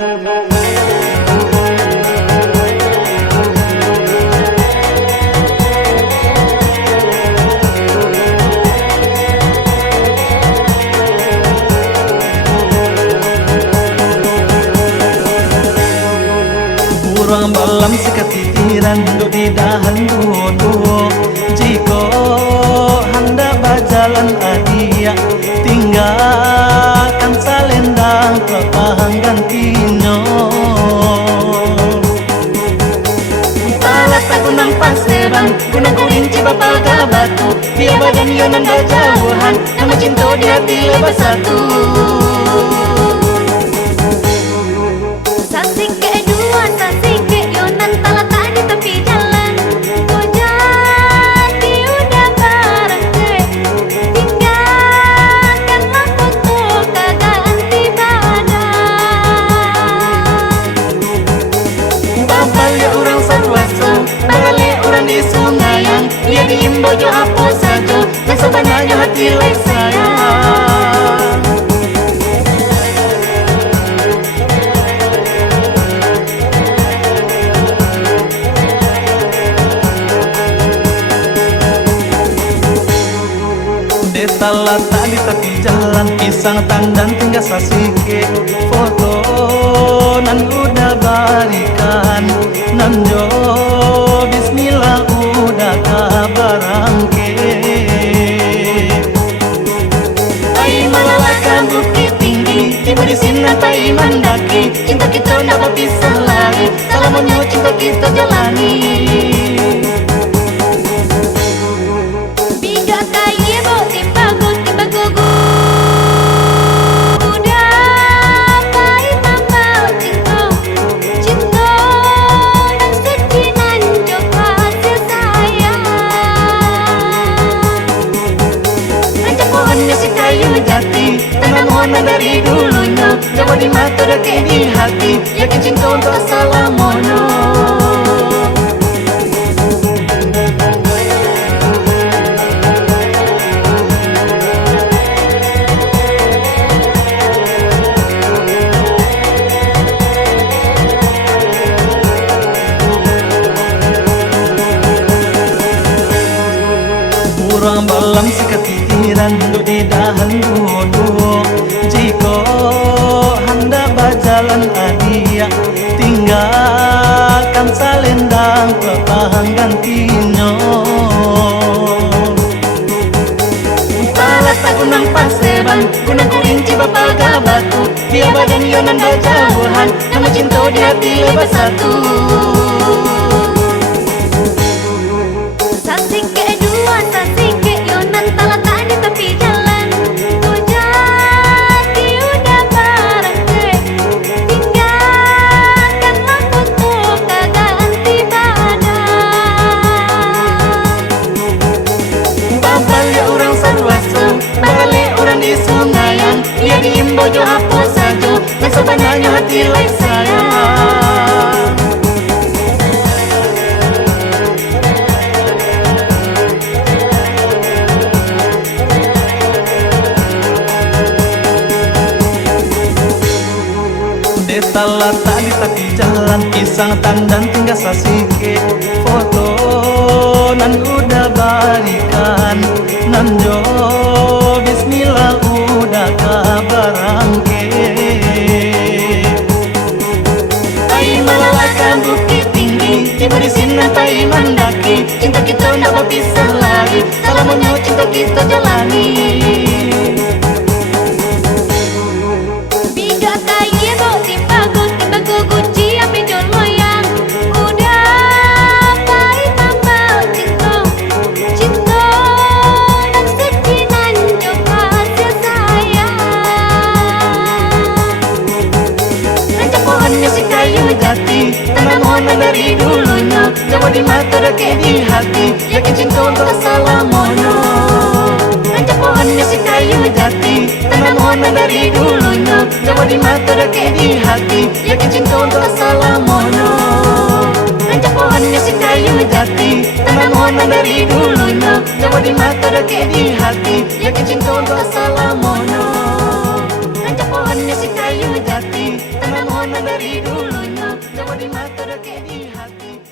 Kurang malam sekatitiran duduk di dahan dulu. Jika hendak berjalan adia, tinggalkan salendang pelapang gantinya. Talat gunung Paseban, gunung Kurinci Bapaga Batu, dia badan yonan jauhan, nama cinta di hati lebar satu. Di sungai yang dia diimbau jo apa saja, dan sebenarnya hati lain sayang. Deta lata di tepi jalan, pisang tandan tinggal sasike, foto nan udah balikan, nan jo bismillah udah kabarangke. Ai melalakan bukit tinggi, tiba di sini tai mendaki, cinta kita ndak berpisah lagi, selamanya cinta kita jalani. Dari dulunya, jauh di mata dekat di hati, yakin cinta untuk salamono. Kurang malam sekatitiran duduk di dahan dulu. Jika hendak berjalan adia, tinggalkan salendang pelapang gantinya. Talat gunung Paseban, gunung Kurinci Bapaga Batu, dia badan yonan jauhan, nama cinta di hati lebar satu. Di sungai yang dia diimbau jo apa saja, dan sebenarnya hati lain sayang. Deta lata di tepi jalan, pisang tandan tinggal sasike, foto nan udah balikan, nan jo bismillah udah kabarangke. Tai melalakan bukit tinggi, tiba di sini tai mendaki, cinta kita ndak berpisah lagi, selamanya cinta kita jalani. Dari dulunya, jauh di mata dekat di hati, yakin cinta untuk salamono. Rancak pohonnya si kayu jati, tanam warna dari dulunya, jauh di mata dekat di hati, yakin cinta untuk salamono. Rancak pohonnya si kayu jati, tanam warna dari dulunya, jauh di mata dekat di hati, yakin cinta untuk salamono. Rancak pohonnya si kayu jati, tanam warna dari dulunya, coba dimatur ke di hati.